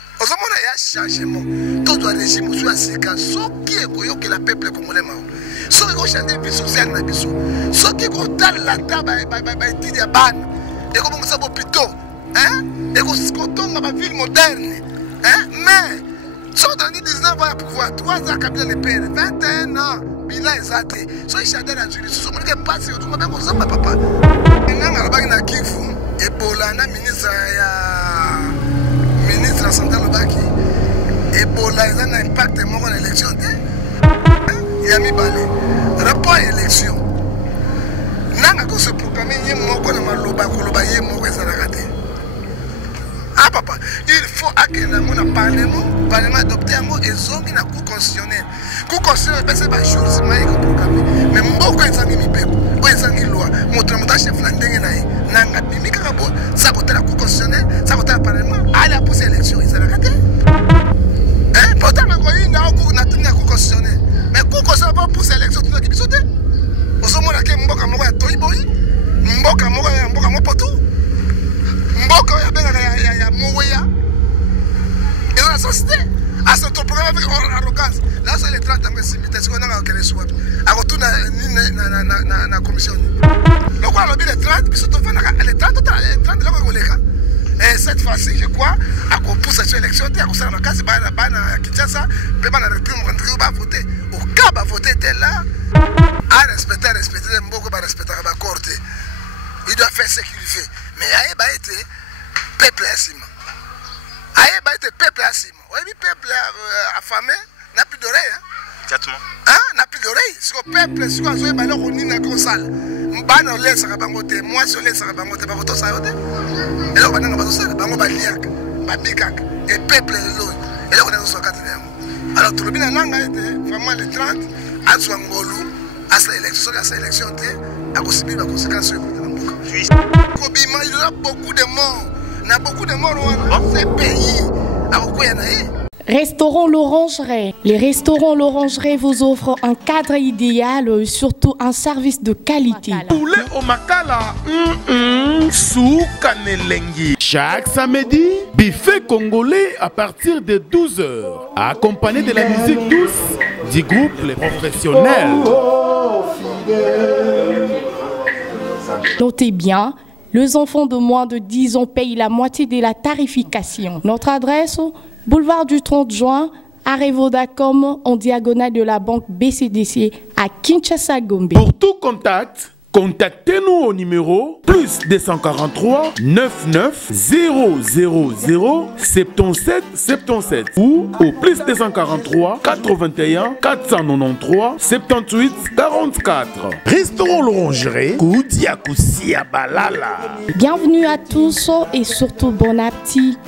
Au moment où il y a changement, tout le régime soit sika, ce qui est que le peuple congolais mao. Ce qui est chanté vie sociale na biso. Ce qui est dans la table il y a ban. Et comme ça hôpitaux, hein? Et qu'on tombe dans la ville moderne, hein? Mais soit dans 19 ans à pouvoir 3 ans cabinet le père, 21 ans, bilan exact. Soit il chanté la justice, ce qui est passé autour de moi comme papa. Nanga la bague na Kivu, Ebola na ministre ya ministre santé lobaki. Ebola il a un impact mon élection. Il y a mis balé. Rapport élection. Nanga ko se proclamer yé moko na maloba koloba yé moko ezalaka te. Ah papa, il faut akena mona parlement adopter yango ezongi na cour constitutionnelle. Cour constitutionnelle pese ba jour c'est mai ko proclamer. Mais mboko ezangi mibeko, ko ezangi loi, moto na chef na ndenge na ye. Nanga bimika ka bo, ça côté la cour constitutionnelle, ça côté le parlement, allez pousser élection ezalaka te. Hein, pourtant na ko ina ko na tenir cour constitutionnelle. Mais cour constitutionnelle pas pousser élection tout ki biso te. Osomona ke mboka moko ya toiboyi, mboka moko ya mboka mopoto. Mboka ya benga ya moweya. Et la société à ce programme avec arrogance. Là c'est les 30 ans que c'est ce qu'on a qu'elle soit. À retour na commission. Donc on a bien les 30, puis surtout les 30 là on les gars. Et cette fois-ci, je crois, à qu'on pousse cette élection, à qu'on s'en casse, à Kinshasa, peut pas la République va voter. Au cas va voter tel là, à respecter, beaucoup va respecter la corte. Il doit faire ce qu'il fait. Mais il a été peuple assima. Il a été peuple assima. Oui, peuple affamé, n'a plus d'oreille. Exactement. Hein? N'a plus d'oreille. Si le peuple, si on a un on est dans salle. Mbana laisse à bangote, moi je laisse à bangote, pas autant ça. Et là on a pas ça, bango baliak, babikak, et peuple l'eau. Et là on a dans son quatrième. Alors tout le bien nanga était vraiment les 30 à Swangolu, à cette élection, à cause de la conséquence sur le Mboka. Kobima, il y a beaucoup de morts. Il y a beaucoup de morts dans ces pays. Restaurant L'Orangerie. Les restaurants L'Orangerie vous offrent un cadre idéal et surtout un service de qualité. Poulet au makala, soukanelengi. Chaque samedi, buffet congolais à partir de 12h. Accompagné de la musique douce du groupe Les Professionnels. Notez bien, les enfants de moins de 10 ans payent la moitié de la tarification. Notre adresse, boulevard du 30 juin, arrêt Vodacom, en diagonale de la banque BCDC à Kinshasa, Gombe. Pour tout contact, contactez-nous au numéro plus 243 99 000 77 77 ou au plus 243 81 493 78 44. Restaurant L'Orangerie, Koudia Koussia Balala. Bienvenue à tous et surtout bon appétit.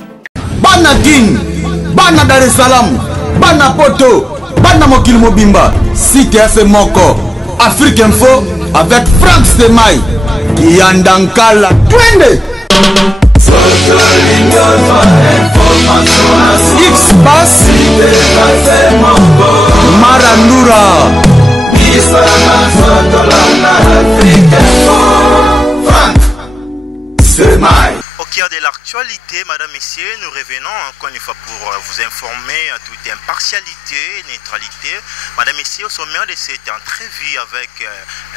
Bana King, Bana Dar es Salaam, Bana Poto, Bana Mokil Mobimba, Cité FC Moko, Afrique Info avec Franck Stemai, Yandankala, Twende. X-Bass, Marandura, Franck Stemai. Au cœur de l'actualité, madame, messieurs, nous revenons encore une fois pour vous informer à toute impartialité et neutralité. Madame, messieurs, au sommaire de cette entrevue avec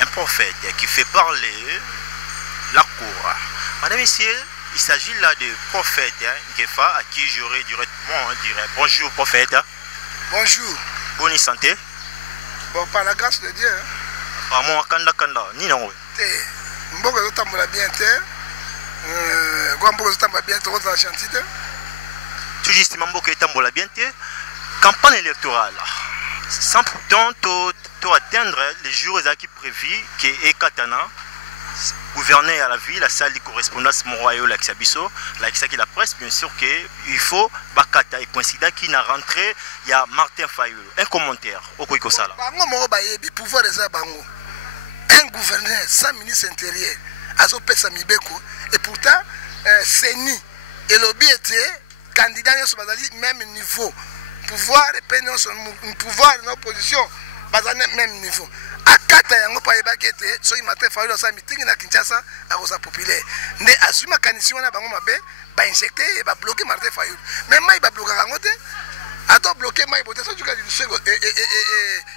un prophète qui fait parler la cour. Madame, messieurs, il s'agit là de prophète, Nkefa, à qui j'aurais directement dirais bonjour prophète. Bonjour. Bonne santé. Bon, par la grâce de Dieu. Par mon kanda kanda, ni non. Mboka zotambola bien te. Tout justement, Mboka etambola bien te. Campagne électorale. Sans pourtant atteindre les jours qui prévus que Ekatana gouverner à la ville, la salle de correspondance Moroyo, la Xabiso, la presse, bien sûr qu'il faut Bakata et coïncident qui n'a rentré, il y a Martin Fayulu. Un commentaire au Koikosala. Un gouverneur sans ministre intérieur, Azopé Samibeko, et pourtant, Seni et Lobby était candidat sur le même niveau. Pouvoir et pouvoir de l'opposition, même niveau. akata yango pa yeba kete soki matin Fayulu sa meeting na Kinshasa akoza populaire nde azuma kanisi wana bango mabe ba injecter ba bloquer Martin Fayulu mais mai ba bloquer kango te ato bloquer mai bote so tuka di sego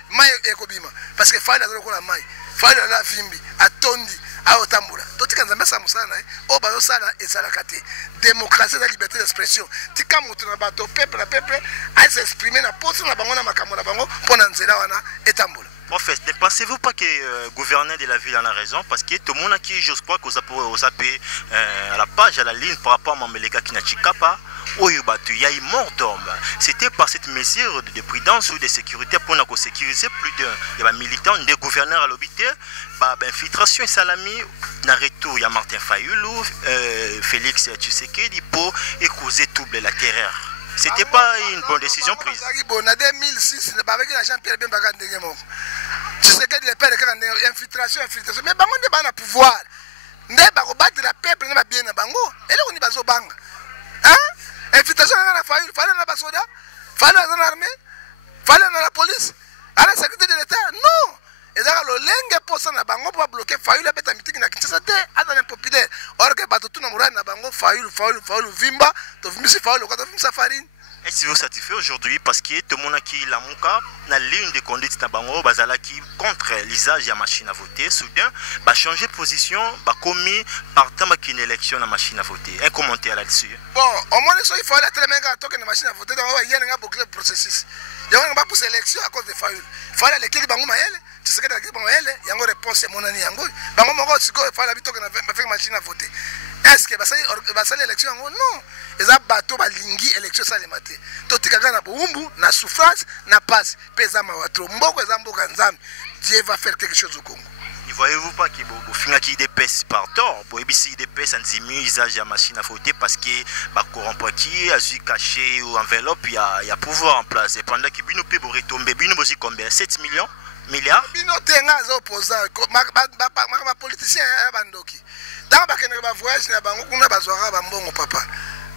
mai ekobima parce que Fayulu azolo kola mai Fayulu la vimbi atondi aotambula totika nzambe sa musana o bazo sala ezalaka te démocratie la liberté d'expression tika mutu na bato peuple na peuple a s'exprimer na poste na bango na makambo na bango pona nzela wana etambula. En fait, ne pensez-vous pas que le gouverneur de la ville en a raison? Parce que tout le monde qui, je crois, aux AP à la page, à la ligne par rapport à Mameleka Kinachikapa, il y a eu mort d'homme. C'était par cette mesure de prudence ou de sécurité pour nous sécuriser plus de militants, des gouverneurs à l'obité, infiltration et salami, dans retour, il y a Martin Fayulu, Félix Tshisekedi pour causer trouble la terreur. C'était pas une bonne décision prise. En 2006, avec Jean-Pierre Bemba, tu sais que les pères de infiltration, mais bango ne pas na pouvoir. Ne pas battre la peuple ne pas bien na bango. Et là on y va zo banga. Hein? Infiltration na Fayulu, fallait na basoda, fallait na l'armée, fallait na la police, à la sécurité de l'État. Non. Et là le lenge posa na bango pour bloquer Fayulu beta meeting na Kinshasa te ada na populaire. Or que bato tout na mura na bango Fayulu vimba, to vimisi Fayulu ko to vimisa farine. Est-ce que vous satisfait aujourd'hui parce que tout le monde qui la mouka na ligne de conduite na bango bazala qui contre l'usage de la machine à voter soudain va changer de position va commis par temps qu'une élection na machine à voter. Un commentaire là-dessus. Bon, au moins il faut la tellement toquer na machine à voter donc il y a un boucler le processus. Il y a un pas pour sélection à cause de Fayulu. Fallait l'équipe bango maele, tu sais que l'équipe bango maele, il y a une réponse mon ani yango. Bango moko siko fallait bitoke na faire machine à voter. Est-ce que va salir l'élection? Non. Et ça bateau va lingi élection ça les maté. Tout tika na boumbu na souffrance na passe. Pesa mawatro mboko zamboka nzambe. Dieu va faire quelque chose au Congo. Ne voyez-vous pas que Bofinga qui dépêche par tort, pour ébisser dépêche en diminuant l'usage de la machine à voter parce que courant qui a su caché ou enveloppe il y a pouvoir en place et pendant que Bino peut retomber Bino aussi combien 7 milliards Bino tenga za opposant ma politicien bandoki. Dans bakene ba voyage na bango kuna bazwaka ba mbongo papa.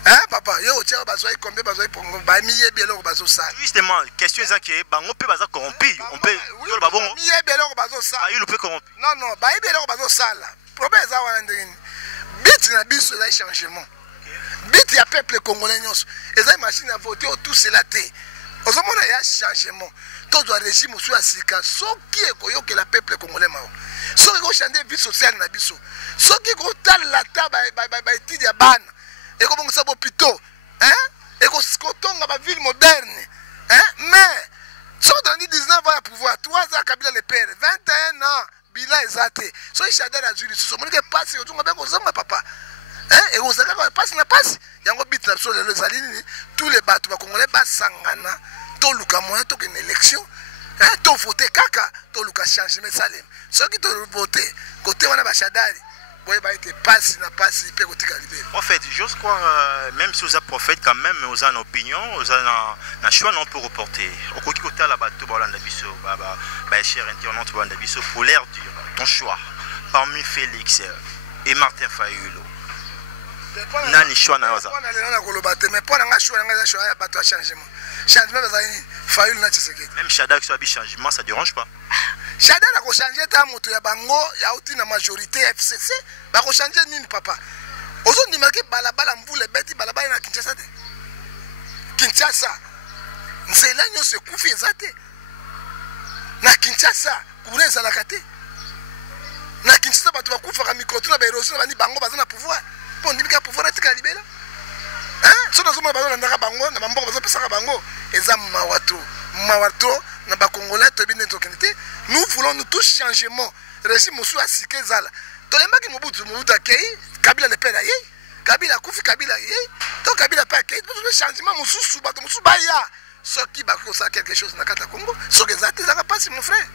Hein papa, yo tia bazwa combien bazwa pongo ba miye bielo bazo sa. Justement, question est que bango peut baza corrompu, on peut yo ba bongo. Miye bielo bazo sa. Ah, il peut corrompu. Non, ba bielo bazo sa la. Problème za wana ndini. Bit na biso la changement. Bit ya peuple congolais nyonso. Eza machine à voter tout cela té. Ozomona ya changement. Tout doit régime sur asika soki ekoyoke la peuple congolais mao. Soki ko changer vie sociale na biso. Soki ko tal la taba ba étude ya bana. Eko bongo sabo pito, hein? Eko skotonga ba ville moderne, hein? Mais soki dans 19 ans à pouvoir, 3 ans Kabila le père, 21 ans bila ezate. Soki Chadel a juri so monike passe otunga bengo zonga papa. Hein? Eko zaka ko passe na passe. Yango bit na so le zalini tous les bateaux ba congolais ba sangana. To luka moyen to une élection. Hein? To voter kaka, to luka changement salem. Soki to voter côté wana ba Chadali. En fait, j'ose croire, même si vous êtes prophète, quand même, vous avez une opinion, vous avez un choix non pour reporter. Au côté de la bateau, cher internaute, pour l'air dur, ton choix, parmi Félix et Martin Fayulu. Nani choix na yoza. Mais pour la choix, la bateau a changement. Changement, Fayulu na Tshisekedi. Même Chada qui soit un changement, ça ne dérange pas. Chada a changé ta moto ya bango, ya outi na majorité FCC, ba ko changer nini papa. Ozo ni marqué balabala mbule beti balabala na Kinshasa te. Kinshasa. Nzela nyo se kufi ezate. Na Kinshasa, kureza la kate. Na Kinshasa batu ba kufa ka mikoto na ba érosion ba ni bango baza na pouvoir. Pour ndimika pouvoir atika libela. Hein? So nazo ba na ndaka bango na mbongo bazo pesa ka bango eza mawato na ba congolais to bine to kenite. Nous voulons nous tous changement. Régime sous asike zala. Tolemba ki Mobutu akei, Kabila le père aye, Kabila kufi Kabila aye, to Kabila pas akei, tout le changement mususu bato mususu baya. Ce qui va causer quelque chose na kata Congo, ce que ça va passer mon frère.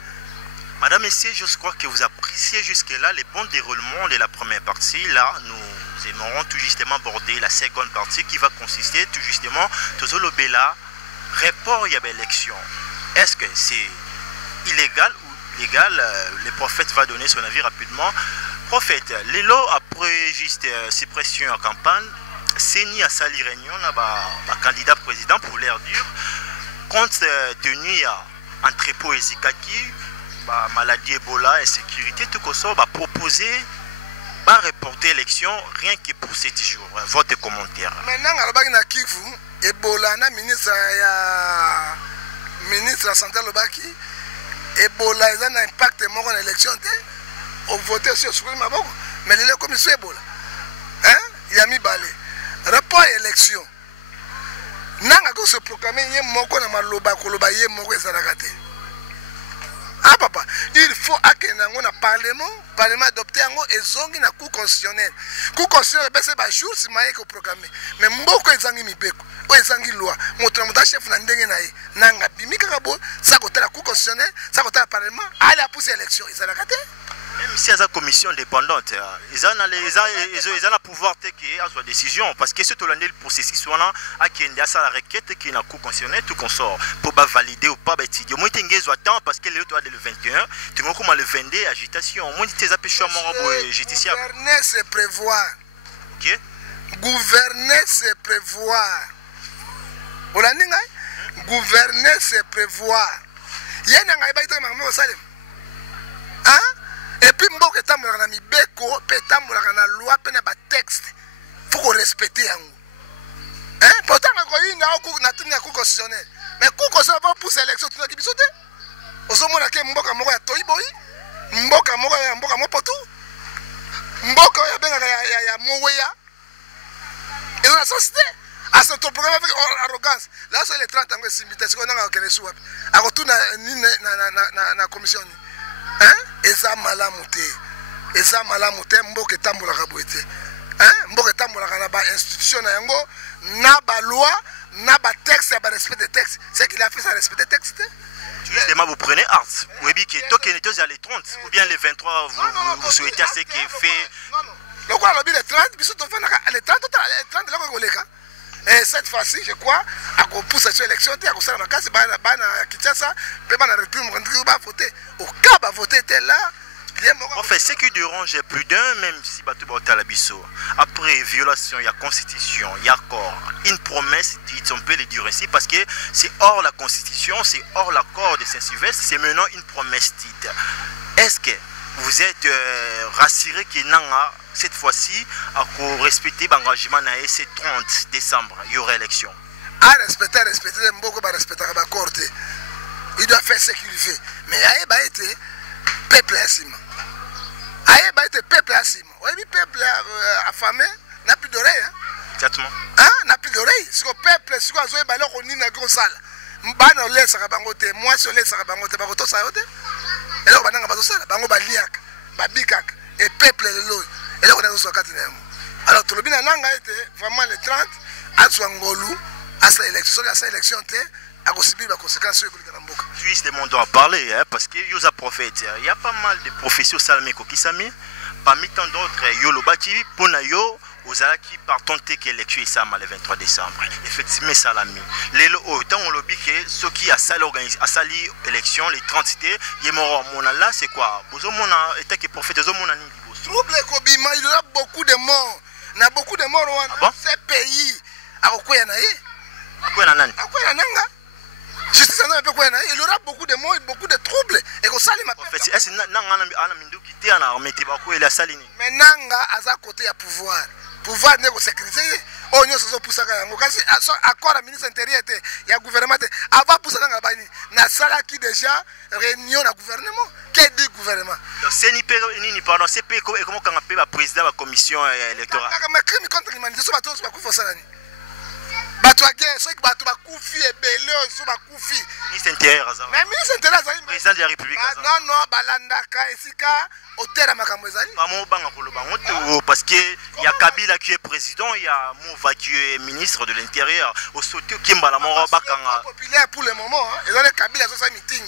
Madame, messieurs, je crois que vous appréciez jusque-là les bons déroulements de la première partie. Là, nous aimerons tout justement aborder la seconde partie qui va consister tout justement tout le bela report y a élection. Est-ce que c'est illégal ou légal? Le prophète va donner son avis rapidement. Prophète, l'élo après juste suppression en campagne, c'est ni à sali réunion à candidat président pour l'air dur, compte tenu à entrepôt Ezikaki, maladie Ebola, insécurité, tout ça, va proposer, va reporter l'élection rien que pour 7 jours. Votre commentaire. Maintenant, on a Kivu, Ebola, na ministre de la Santé Lobaki, Ebola, il a un impact sur l'élection. On vote sur ce Maboko, mais il est comme sur Ebola. Hein? Il y a mis balé. Rapport à l'élection. Nanga ko se proclamer yé moko na maloba koloba yé moko ezalakate. Ah papa, il faut akenango na parlement adopter yango ezongi na cour constitutionnelle. Cour constitutionnelle bese ba jour si maye ko proclamer. Mais mboko ezangi mibeko, o ezangi loi. Moto na chef na ndenge na ye. Nanga bimika kabo sa ko la cour constitutionnelle, sa ko la parlement, aller pousser élection ezalakate. Même si il y a une commission indépendante, ils ont le pouvoir de faire des décisions. Parce que c'est tout le processus qui a la requête qui est dans le cours constitutionnel, tout qu'on sort pour valider ou pas. Moi, je suis temps parce que le 21, tu vois comment le 22, agitation. Moi, je suis justiciable. Gouverner, c'est prévoir. Ok. Gouverner, c'est prévoir. Gouverner, c'est prévoir. Il y a un hein? Et puis, mboka etambola na mibeko, pe etambola na loi, pe na ba texte. Faut qu'on respecte yango. Hein? Pourtant, na tuni na cour constitutionnelle. Mais cour constitutionnelle va pousser l'élection tout na kibisote. Osomona ke mboka moko ya toiboyi, mboka moko ya mboka mopoto. Mboka ya benga ya moweya. Et la société à ce programme avec arrogance. Là c'est les 30 ans que simité, c'est qu'on a que les sous. A retour na commission. Hein? Eza malamuté. Eza malamuté mboka tambola kaboete. Hein? Mboka tambola kana ba institution na yango na ba loi, na ba texte, ba respect des textes. C'est qu'il a fait ça respecter texte. Justement, vous prenez art. Vous avez dit que tant qu'il était à les 30 ou bien les 23 vous souhaitez à ce qui est fait. Non non. Le quoi le les 30, biso to fana les 30 les 30 là ko leka. Et cette fois-ci, je crois, à qu'on pousse cette élection, à qu'on s'en casse, à Kinshasa, à République, on va voter. Au cas où voter était là, en fait, ce qui dérange plus d'un, même si Batou Bata Labisso, après violation, il y a constitution, il y a accord, une promesse, on peut le dire ainsi, parce que c'est hors la constitution, c'est hors l'accord de Saint-Sylvestre, c'est maintenant une promesse dite. Est-ce que vous êtes rassuré que Nanga, cette fois-ci, à respecter l'engagement, c'est 30 décembre, il y aura élection? À respecter, beaucoup va respecter la Corte. Il doit faire ce qu'il fait. Mais il va être peuple assima. Il va être peuple assima. Oui, le peuple affamé n'a plus d'oreille. Exactement. Hein? N'a plus d'oreille. Si le peuple, si on a alors on est gros salle. Mbana le sarabangote, moi sur le sarabangote, bagoto saote. Et là on va dans bateau ça, bango baliak, babikak et peuple le lot. Et là on a sur 4. Alors tout le bien nanga était vraiment le 30 à Swangolu à cette élection à subir les conséquences sur le Mboka. Juste le monde doit parler parce que il y a prophète, il y a pas mal de professions salmeko qui s'ami parmi tant d'autres Yolobati pour nayo aux qui par tenter que l'élection est le 23 décembre. Effectivement, salami. Les autant on lobby que ceux qui a sali l'élection les 30 cités, il là c'est quoi? Vous avez été que prophète de mon ani. Trouble Kobima, il y a beaucoup de morts. Il y a beaucoup de morts dans ces pays. À Okoyanaï. Justice un peu il y aura beaucoup de morts, beaucoup de troubles. Et que ça, est-ce que mais Nanga a sa côté à pouvoir. Pouvoir n'est pas sécurisé. On y a ce pour ça. Accord à ministre intérieur, il y a gouvernement. Avant pour ça, na sala qui déjà réunion à gouvernement. Quel dit gouvernement? C'est ni pardon, c'est comment on appelle le président de la commission électorale. Mais crime contre l'humanité, c'est pas tout ce qu'on fait ça. Bato a guerre, ceux qui bato ba koufi et belé, ils ba koufi. Ministre intérieur, mais ministre intérieur, président de la République. Non, non, balandaka, esika, hôtel à Makamwezali. Parce qu'il y a Kabila qui est président, il y a Mouva qui est ministre de l'Intérieur. Au sauté, Kimba la Mora Bakanga. Populaire pour le moment, ils ont Kabila sur sa meeting.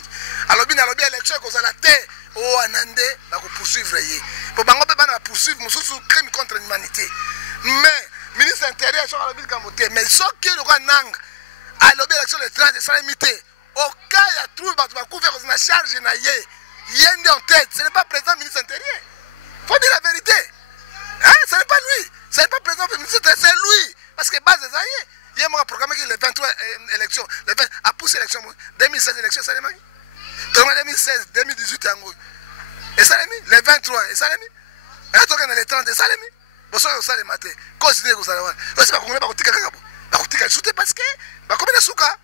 Alors, il y a l'élection qu'on a la tête. Oh, Anande, va poursuivre. Pour Bango, on va poursuivre, sous crime contre l'humanité. Mais, ministre intérieur sur la ville Kamoté, mais ce qui est le roi Nang, à l'élection de 30 c'est limité. Au cas il y a trouvé parce qu'on couvre une charge na yé, yende en tête, ce n'est pas président ministre intérieur. Faut dire la vérité. Hein, ce n'est pas lui, ce n'est pas président ministre intérieur, c'est lui parce que base des aïeux, il y a un programme qui est le 23 élections, le 20 a poussé l'élection 2016 élections ça les 2016, 2018, et ça les 23, et ça les mis. Et là, les 30, et ça les mis. Bon, ça les matin. Considérez que ça les matin. C'est pas qu'on est pas parce que, combien de souka?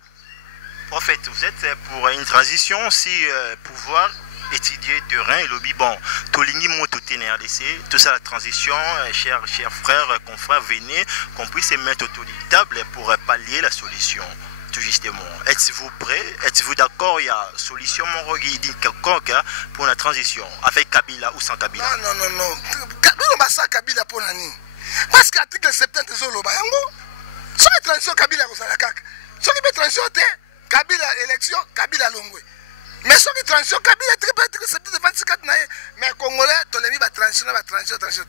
En fait, vous êtes pour une transition si pouvoir étudier terrain et lobby. Bon, Tolingi Moto TNRDC, tout ça, la transition, chers frères, confrères, venez, qu'on puisse se mettre autour d'une table pour pallier la solution. Tout justement. Êtes-vous prêt? Êtes-vous d'accord? Il y a solution dit quelconque pour la transition avec Kabila ou sans Kabila? Non. Kabila ça Kabila pour l'année. Parce qu'article 70 de Zolo Bayango, sur la transition Kabila au Salakak. Sur la transition Kabila élection, Kabila Longwe. Mais sur la transition Kabila très article 70 de 24 naïe. Mais Congolais, Tolemi va transition,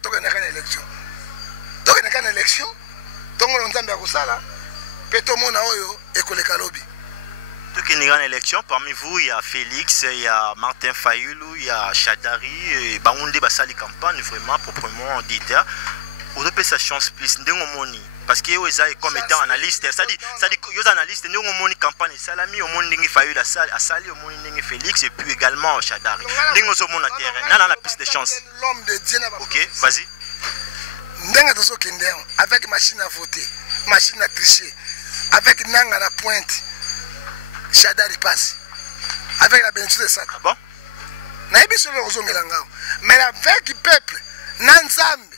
donc il n'y a qu'une élection. Donc il n'y a qu'une élection. Donc on entend bien ça là. Tout le monde a école Kalobi. Donc il y a une élection, parmi vous il y a Félix, il y a Martin Fayoulou, il y a Chadari, Baoundé Basali campagne vraiment proprement dit. On peut sa chance plus ndengomoni parce que eux comme étant analyste, ça dit les analystes ndengomoni campagne Salami au monde ndenge Fayoulou à Sali au monde ndenge Félix et puis également Chadari. Ndengozomona terrain, na la piste de chance. L'homme de Dieu. OK, vas-y. Ndenga tozo kende avec machine à voter, machine à tricher. Avec Nanga la pointe, Chadari passe. Avec la bénédiction de ça. Ah bon? Mais avec le peuple, Nanzambe,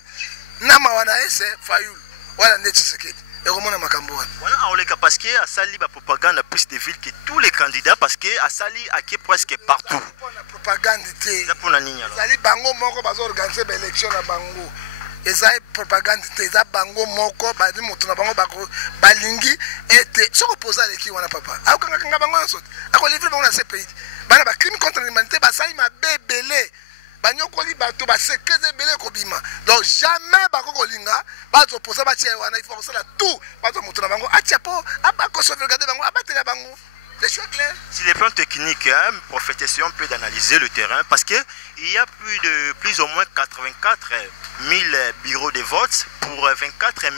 Namawana, Fayoul, voilà Netchisekedi. Et Romana Makamboan. Voilà, parce que Assali a propagande à plus de villes que tous les candidats, parce que Assali a qui presque partout. La propagande, c'est pour la ligne. Assali Bango Moko va organiser l'élection à Bango. Ezali propagande teza bango moko badi mutu na bango bako balingi ete soko poza leki wana papa akanga kanga bango na soti ako livre bango na ce pays bana ba crime contre l'humanité basali ma bebele banyoko li bato ba sekeze belé kobima donc jamais bako kolinga bazo poza ba tia wana il faut ça tout bazo mutu na bango atia po abako sauvegarder bango abatela bango. Sur les plans techniques, prophétisation peut d'analyser le terrain parce qu'il y a plus ou moins 84 000 bureaux de vote pour 24 000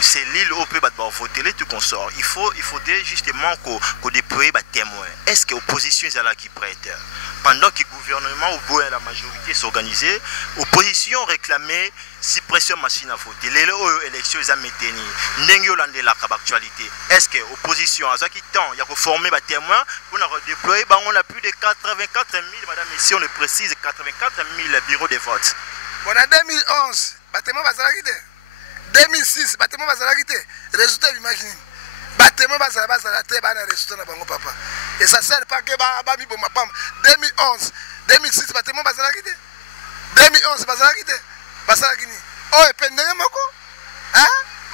cellules où peut voter tout consort. Il faudrait justement qu'on déploie des témoins. Est-ce que l'opposition est là qui prête? Pendant que le gouvernement ou la majorité s'organisait, l'opposition réclamait suppression machine à voter. Les élections sont maintenues. L'actualité. Est-ce que l'opposition, à ce temps, il y a formé des témoins pour déployer, on a plus de 84 000, madame, ici on le précise, 84 000 bureaux de vote. On a 2011, bâtiment va s'arrêter. 2006, bâtiment va s'arrêter. Résultat, imaginez. Bâtiment va s'arrêter, bah, résultat na bango papa. Et ça sert pas que bah mi bon ma pam. 2011, 2006, bâtiment va s'arrêter. 2011, va s'arrêter. Va s'arrêter. Oh, et puis n'importe quoi. Hein?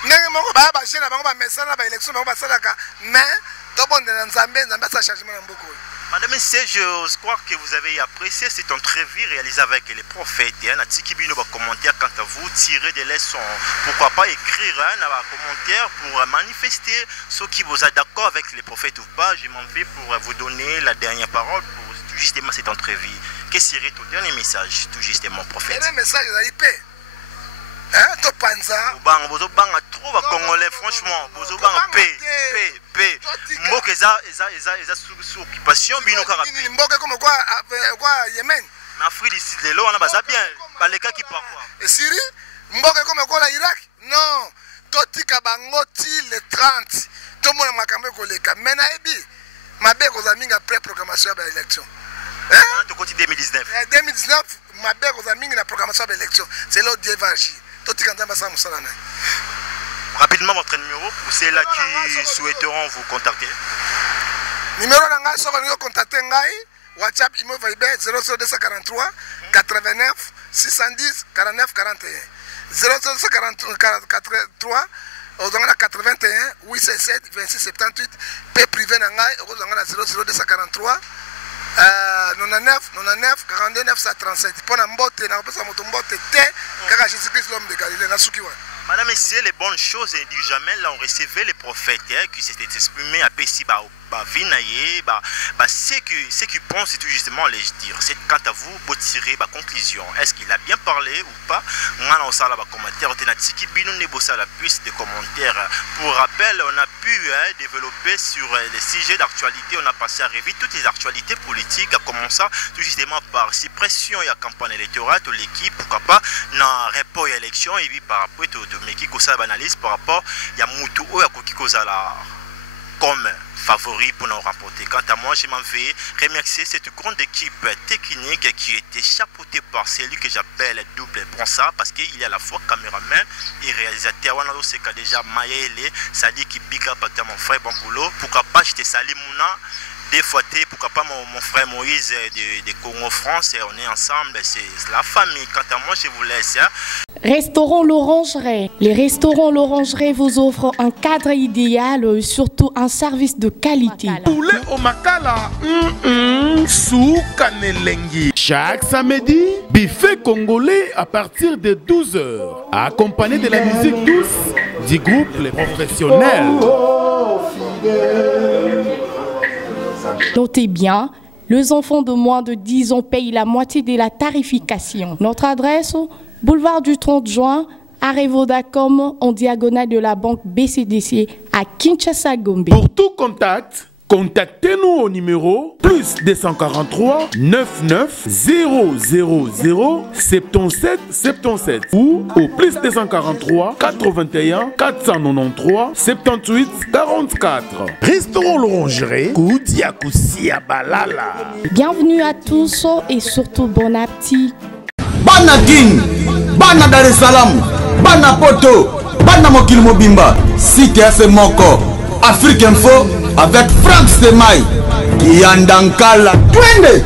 N'importe quoi. Bah, j'ai na bango ba message na élection bango ba salaka. Mais tout bon dans Nzambe ça changement beaucoup. Madame, je crois que vous avez apprécié cette entrevue réalisée avec les prophètes. Natikibino va commentaire quant à vous, tirer des leçons. Pourquoi pas écrire un commentaire pour manifester ceux qui vous êtes d'accord avec les prophètes ou pas. Je m'en vais pour vous donner la dernière parole pour tout justement cette entrevue. Quel serait ton dernier message, tout justement, prophète? Le message est paix. Hein, to panza. Bozo banga trop va congolais franchement. Bozo banga paix. Mboka eza sous occupation bino kaka. Mboka comme quoi Yémen. Na Afrique du Sud lelo wana baza bien. Baleka ki parfois. Et Syrie, mboka comme quoi la Irak. Non. Totika bango ti le 30. To mona makambe koleka. Mena ebi. Mabe ko zaminga pré-programmation ya élection. Hein? De côté 2019. 2019, mabe ko zaminga la programmation ya élection. C'est là Dieu va agir. Rapidement votre numéro pour ceux-là qui souhaiteront vous contacter. Numéro de vous contacter WhatsApp Imo Viber 00243 89 610 49 41 00243 81 867 26 78 P privé nangai 00243 99 42 937 pour la mbote na pesa moto mbote te kaka Jésus Christ l'homme de Galilée na suki wa. Madame, c'est les bonnes choses et du jamais là on recevait les prophètes qui s'étaient exprimés à Pessibao. ce qui pense, c'est tout justement les dire. C'est quant à vous, vous tirez la conclusion. Est-ce qu'il a bien parlé ou pas? On a aussi la commentaire, on a tiki bino nebosa la plus de commentaires. Pour rappel, on a pu développer sur les sujets d'actualité. On a passé à revue toutes les actualités politiques, à commencer tout justement par suppression et la campagne électorale de l'équipe, pourquoi pas, dans report à l'élection, et puis par rapport à Meki Kosa analyse par rapport à Moutou ou à Koki Kozala comme favori pour nous remporter. Quant à moi, je m'en vais remercier cette grande équipe technique qui était chapeautée par celui que j'appelle double Bronsa, parce qu'il est à la fois caméraman et réalisateur. On a aussi déjà Maëlle, ça dit qu'il pique up à mon frère Bamboulou. Pourquoi pas, je te salue Mouna. Des fois, pourquoi pas mon frère Moïse de Congo France, on est ensemble, c'est la famille. Quant à moi, je vous laisse. Restaurant L'Orangerie. Les restaurants L'Orangerie vous offrent un cadre idéal, surtout un service de qualité. Poulet au makala, soukanelengi. Chaque samedi, buffet congolais à partir de 12h, accompagné de la musique douce du groupe Les Professionnels. Notez bien, les enfants de moins de 10 ans payent la moitié de la tarification. Notre adresse, boulevard du 30 juin, arrêt Vodacom, en diagonale de la banque BCDC à Kinshasa-Gombe. Pour tout contact, contactez-nous au numéro plus 243 99 000 77 77 ou au plus 243 81 493 78 44. Restaurant L'Orangerie, Koudia Koussia Balala. Bienvenue à tous et surtout bon appétit. Bana King, Bana Dar es Salaam, Bana Poto, Bana Mokil Mobimba, CTF Moko, Afrique Info avec Franck Semaï, Yandankala, Twende.